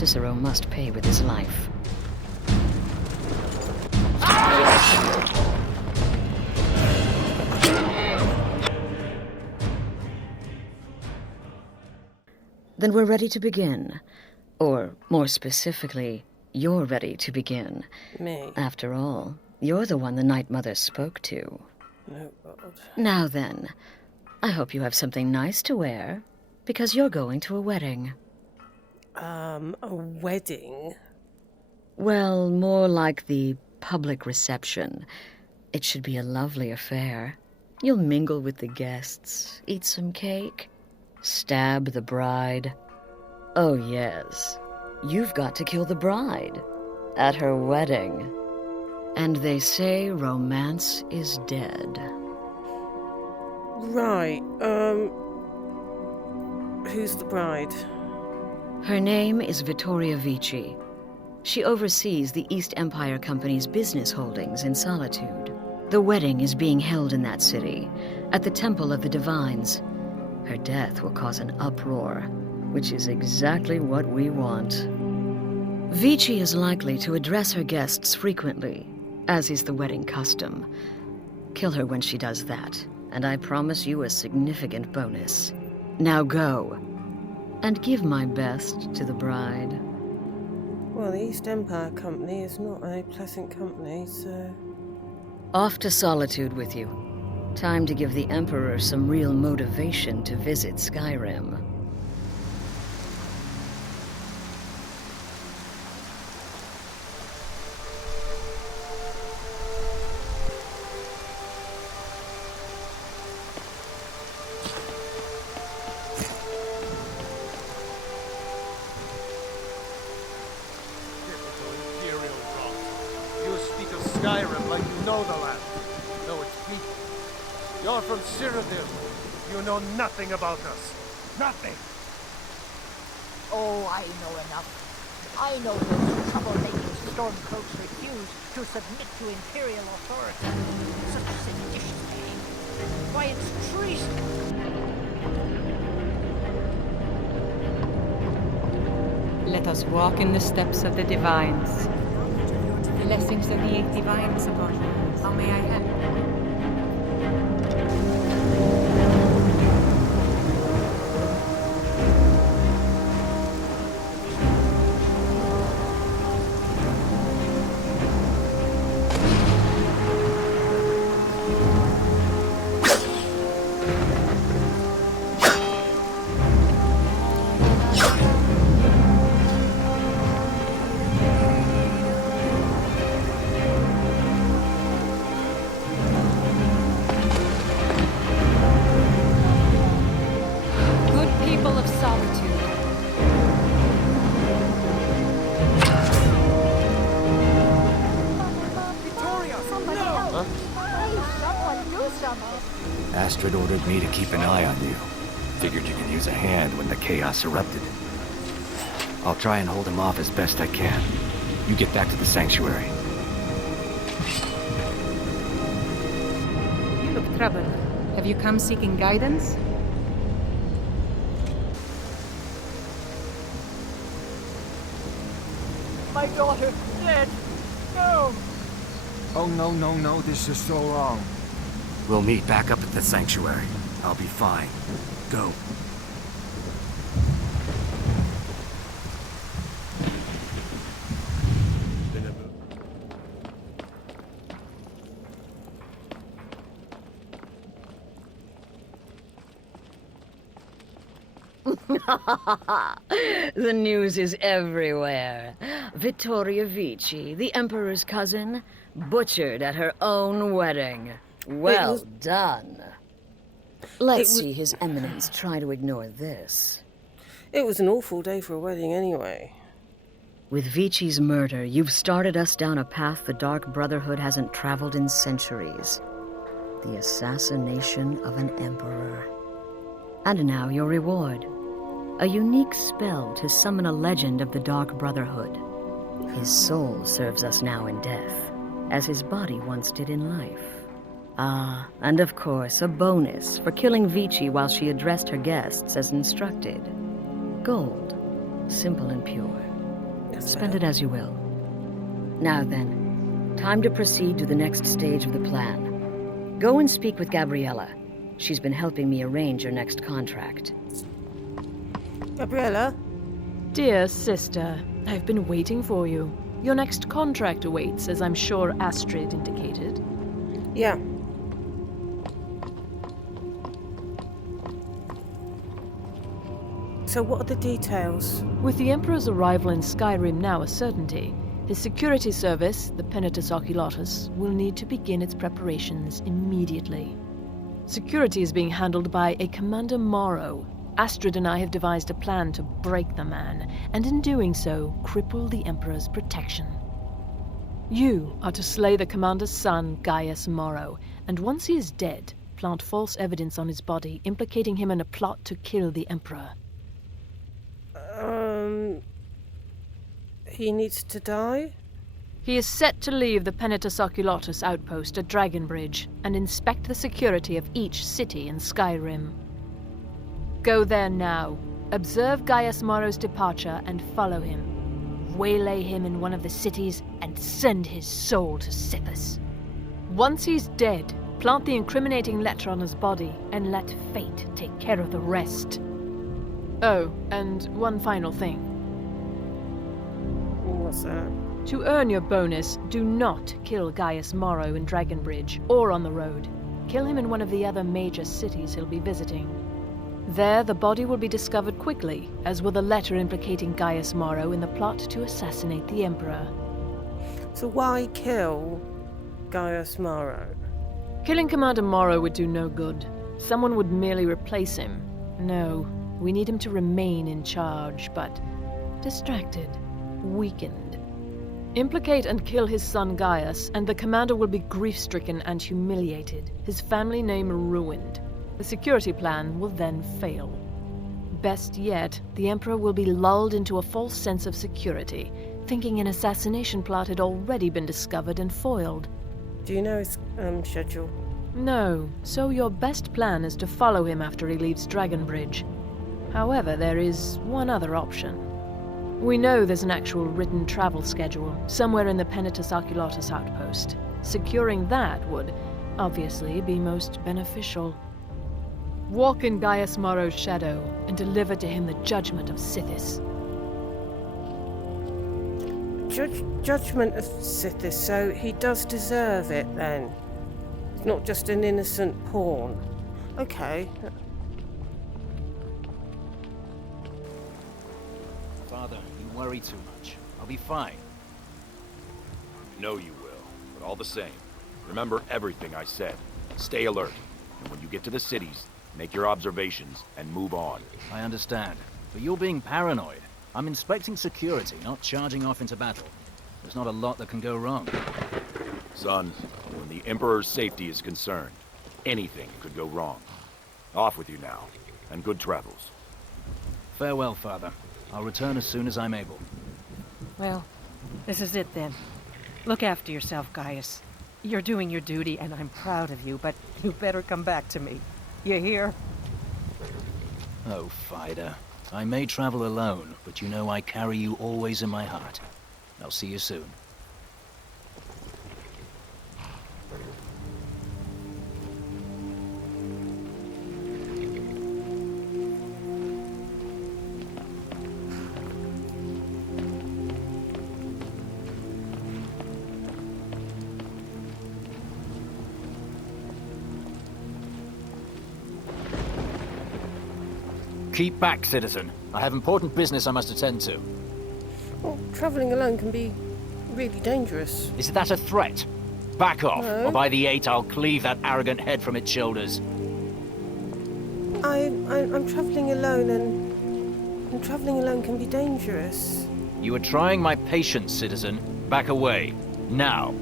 Cicero must pay with his life. Then we're ready to begin. Or, more specifically, you're ready to begin. Me? After all, you're the one the Night Mother spoke to. Oh, God. Now then, I hope you have something nice to wear, because you're going to a wedding. A wedding? Well, more like the public reception. It should be a lovely affair. You'll mingle with the guests, eat some cake, stab the bride. Oh yes, you've got to kill the bride at her wedding. And they say romance is dead. Right, who's the bride? Her name is Vittoria Vici. She oversees the East Empire Company's business holdings in Solitude. The wedding is being held in that city, at the Temple of the Divines. Her death will cause an uproar, which is exactly what we want. Vici is likely to address her guests frequently, as is the wedding custom. Kill her when she does that, and I promise you a significant bonus. Now go, and give my best to the bride. Well, the East Empire Company is not a pleasant company, so... Off to Solitude with you. Time to give the Emperor some real motivation to visit Skyrim. Skyrim like you know the land. You know its people. You're from Cyrodiil. You know nothing about us. Nothing! Oh, I know enough. I know those troublemaking stormcloaks refuse to submit to Imperial authority. Such seditious behavior. Why, it's treason. Let us walk in the steps of the Divines. Blessings of the Eight Divines upon you. How may I help? Astrid ordered me to keep an eye on you. Figured you can use a hand when the chaos erupted. I'll try and hold him off as best I can. You get back to the sanctuary. You look troubled. Have you come seeking guidance? My daughter, dead. No. Oh, no, this is so wrong. We'll meet back up at the sanctuary. I'll be fine. Go. The news is everywhere. Vittoria Vici, the Emperor's cousin, butchered at her own wedding. Well done. Let's see His Eminence try to ignore this. It was an awful day for a wedding anyway. With Vici's murder, you've started us down a path the Dark Brotherhood hasn't traveled in centuries. The assassination of an emperor. And now your reward. A unique spell to summon a legend of the Dark Brotherhood. His soul serves us now in death, as his body once did in life. Ah, and of course, a bonus for killing Vici while she addressed her guests as instructed. Gold, simple and pure. Spend it as you will. Now then, time to proceed to the next stage of the plan. Go and speak with Gabriella. She's been helping me arrange your next contract. Gabriella? Dear sister, I've been waiting for you. Your next contract awaits, as I'm sure Astrid indicated. Yeah. So what are the details? With the Emperor's arrival in Skyrim now a certainty, his security service, the Penitus Oculatus, will need to begin its preparations immediately. Security is being handled by a Commander Morrow. Astrid and I have devised a plan to break the man, and in doing so, cripple the Emperor's protection. You are to slay the Commander's son, Gaius Morrow, and once he is dead, plant false evidence on his body, implicating him in a plot to kill the Emperor. He needs to die? He is set to leave the Penitus Oculatus outpost at Dragonbridge and inspect the security of each city in Skyrim. Go there now, observe Gaius Morrow's departure and follow him. Waylay him in one of the cities and send his soul to Sithis. Once he's dead, plant the incriminating letter on his body and let fate take care of the rest. Oh, and one final thing. What's that? To earn your bonus, do not kill Gaius Morrow in Dragonbridge or on the road. Kill him in one of the other major cities he'll be visiting. There, the body will be discovered quickly, as will the letter implicating Gaius Morrow in the plot to assassinate the Emperor. So why kill Gaius Morrow? Killing Commander Morrow would do no good. Someone would merely replace him. No, we need him to remain in charge, but distracted, weakened. Implicate and kill his son Gaius, and the commander will be grief-stricken and humiliated, his family name ruined. The security plan will then fail. Best yet, the Emperor will be lulled into a false sense of security, thinking an assassination plot had already been discovered and foiled. Do you know his schedule? No, so your best plan is to follow him after he leaves Dragonbridge. However, there is one other option. We know there's an actual written travel schedule, somewhere in the Penitus Oculatus outpost. Securing that would, obviously, be most beneficial. Walk in Gaius Morrow's shadow, and deliver to him the judgment of Sithis. Judgment of Sithis, so he does deserve it then? He's not just an innocent pawn. Okay. Father, you worry too much. I'll be fine. I know you will, but all the same, remember everything I said. Stay alert, and when you get to the cities, make your observations and move on. I understand, but you're being paranoid. I'm inspecting security, not charging off into battle. There's not a lot that can go wrong. Son, when the Emperor's safety is concerned, anything could go wrong. Off with you now, and good travels. Farewell, Father. I'll return as soon as I'm able. Well, this is it then. Look after yourself, Gaius. You're doing your duty, and I'm proud of you, but you better come back to me. You hear? Oh, Fida. I may travel alone, but you know I carry you always in my heart. I'll see you soon. Keep back, citizen. I have important business I must attend to. Well, travelling alone can be really dangerous. Is that a threat? Back off, No. or by the 8 I'll cleave that arrogant head from its shoulders. I'm travelling alone, and travelling alone can be dangerous. You are trying my patience, citizen. Back away. Now.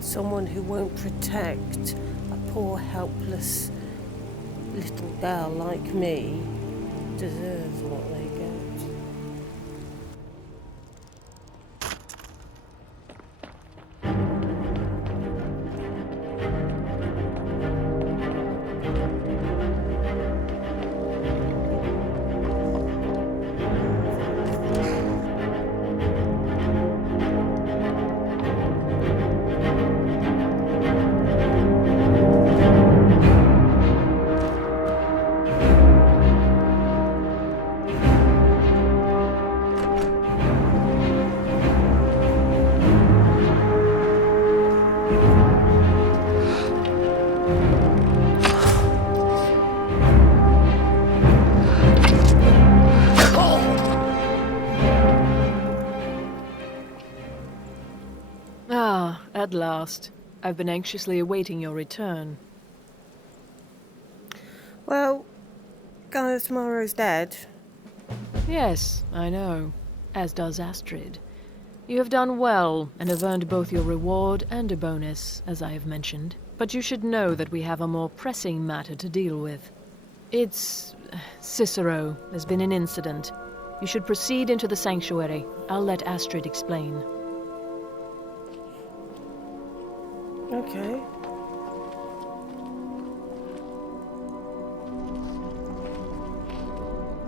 Someone who won't protect a poor, helpless little girl like me deserves what they get. At last. I've been anxiously awaiting your return. Well, Gaius Morrow's dead. Yes, I know. As does Astrid. You have done well, and have earned both your reward and a bonus, as I have mentioned. But you should know that we have a more pressing matter to deal with. It's... Cicero. There's been an incident. You should proceed into the sanctuary. I'll let Astrid explain. Okay.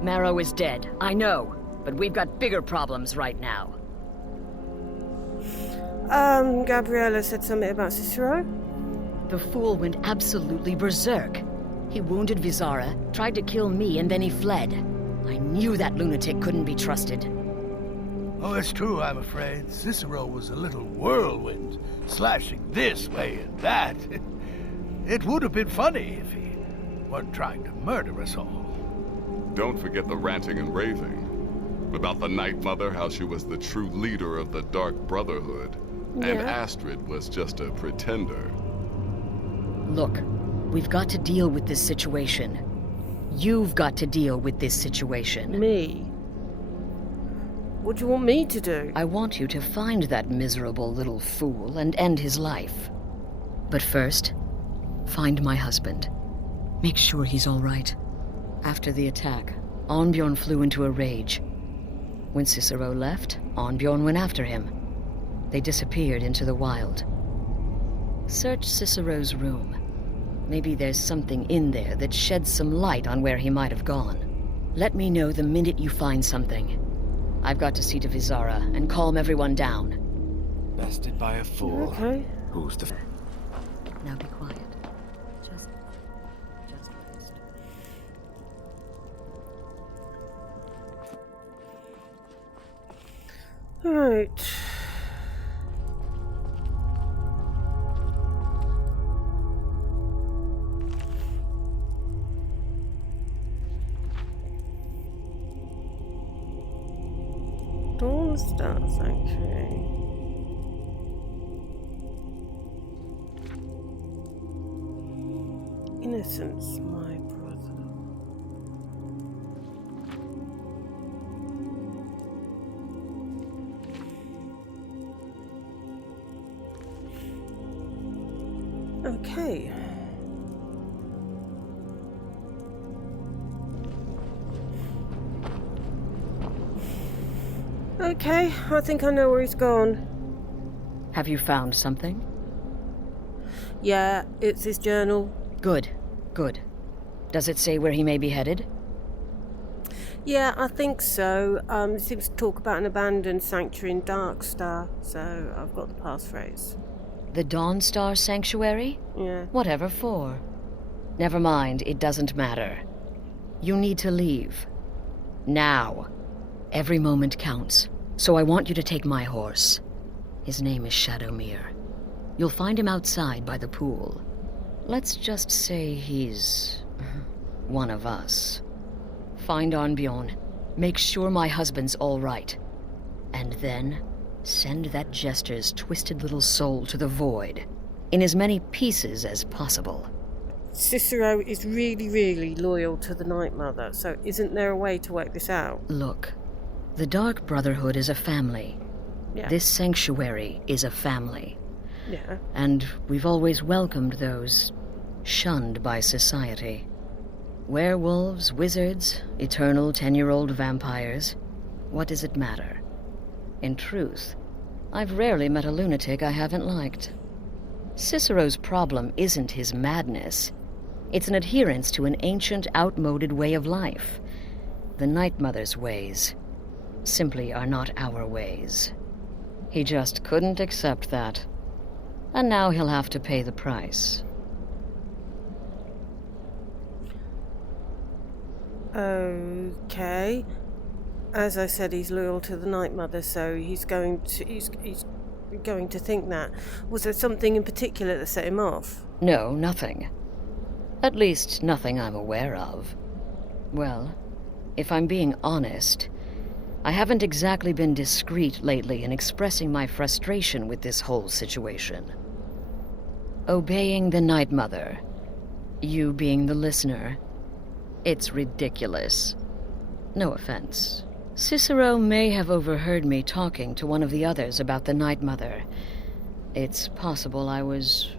Marrow is dead, I know. But we've got bigger problems right now. Gabriella said something about Cicero? The fool went absolutely berserk. He wounded Vizara, tried to kill me, and then he fled. I knew that lunatic couldn't be trusted. Oh, it's true, I'm afraid. Cicero was a little whirlwind, slashing this way and that. It would have been funny if he weren't trying to murder us all. Don't forget the ranting and raving. About the Night Mother, how she was the true leader of the Dark Brotherhood. Yeah. And Astrid was just a pretender. Look, we've got to deal with this situation. You've got to deal with this situation. Me? What do you want me to do? I want you to find that miserable little fool and end his life. But first, find my husband. Make sure he's all right. After the attack, Arnbjorn flew into a rage. When Cicero left, Arnbjorn went after him. They disappeared into the wild. Search Cicero's room. Maybe there's something in there that sheds some light on where he might have gone. Let me know the minute you find something. I've got to see to Vizara and calm everyone down. Bested by a fool. Okay. Who's the... Now be quiet. Just rest. Right. Dawnstar Sanctuary. Innocence, my brother. Okay. Okay, I think I know where he's gone. Have you found something? Yeah, it's his journal. Good, good. Does it say where he may be headed? Yeah, I think so. It seems to talk about an abandoned sanctuary in Darkstar, so I've got the passphrase. The Dawnstar Sanctuary? Yeah. Whatever for. Never mind, it doesn't matter. You need to leave. Now. Every moment counts, so I want you to take my horse. His name is Shadowmere. You'll find him outside by the pool. Let's just say he's... one of us. Find Arnbjorn. Make sure my husband's all right. And then, send that jester's twisted little soul to the void, in as many pieces as possible. Cicero is really, really loyal to the Night Mother, so isn't there a way to work this out? Look, the Dark Brotherhood is a family. Yeah. This sanctuary is a family. Yeah. And we've always welcomed those shunned by society. Werewolves, wizards, eternal 10-year-old vampires. What does it matter? In truth, I've rarely met a lunatic I haven't liked. Cicero's problem isn't his madness. It's an adherence to an ancient, outmoded way of life. The Night Mother's ways simply are not our ways. He just couldn't accept that. And now he'll have to pay the price. Okay. As I said, he's loyal to the Night Mother, so he's going to think that. Was there something in particular that set him off? No, nothing. At least, nothing I'm aware of. Well, if I'm being honest, I haven't exactly been discreet lately in expressing my frustration with this whole situation. Obeying the Night Mother, you being the listener, it's ridiculous. No offense. Cicero may have overheard me talking to one of the others about the Night Mother. It's possible I was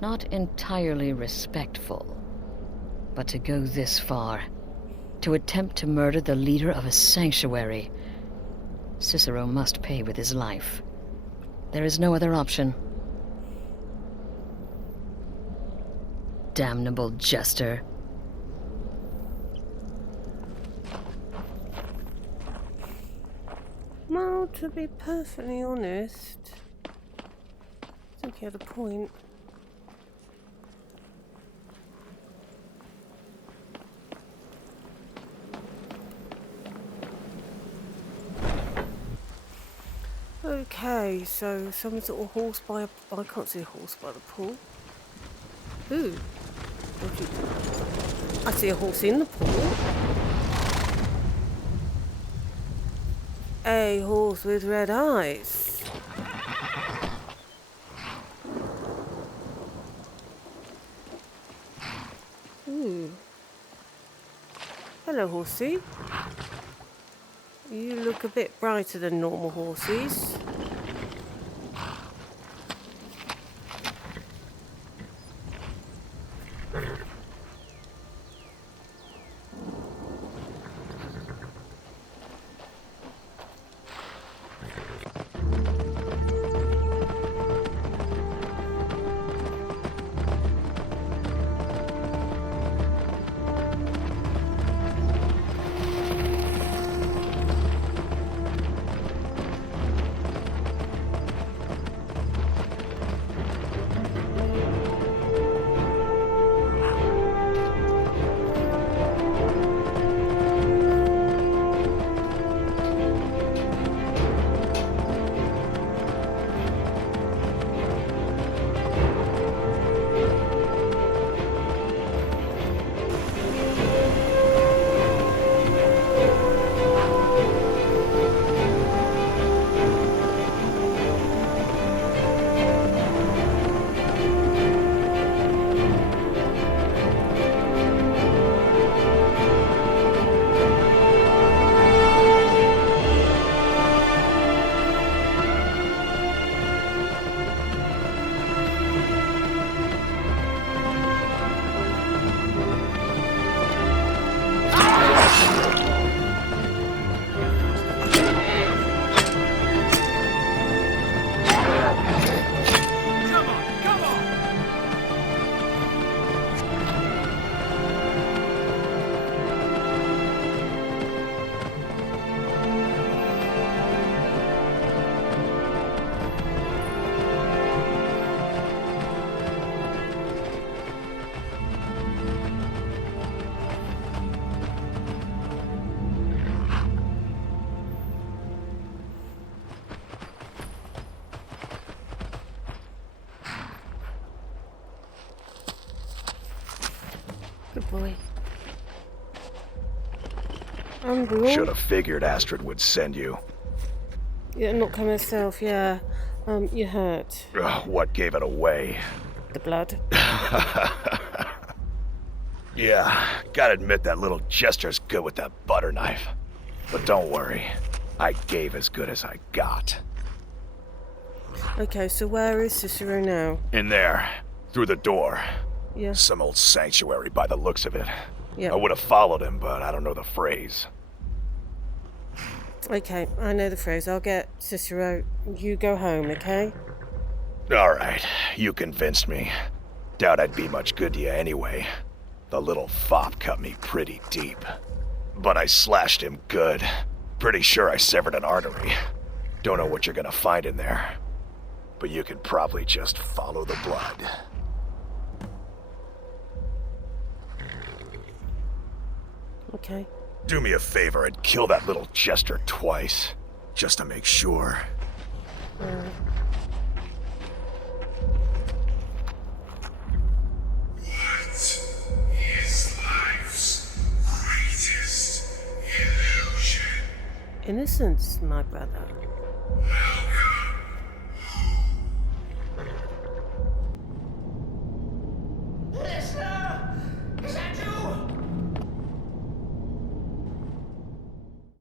not entirely respectful. But to go this far, to attempt to murder the leader of a sanctuary, Cicero must pay with his life. There is no other option. Damnable jester. Well, to be perfectly honest, I think he had a point. Okay, so some sort of horse by I can't see a horse by the pool. Ooh. I see a horse in the pool. A horse with red eyes. Ooh. Hello, horsey. You look a bit brighter than normal horses. Good boy. Should have figured Astrid would send you. Yeah, not come herself, yeah. You hurt. What gave it away? The blood. Yeah, gotta admit that little jester's good with that butter knife. But don't worry, I gave as good as I got. Okay, so where is Cicero now? In there, through the door. Yeah. Some old sanctuary by the looks of it. Yeah. I would have followed him, but I don't know the phrase. Okay, I know the phrase. I'll get Cicero. You go home, okay? Alright, you convinced me. Doubt I'd be much good to you anyway. The little fop cut me pretty deep. But I slashed him good. Pretty sure I severed an artery. Don't know what you're gonna find in there. But you can probably just follow the blood. Okay. Do me a favor and kill that little jester twice. Just to make sure. What is life's greatest illusion? innocence, my brother.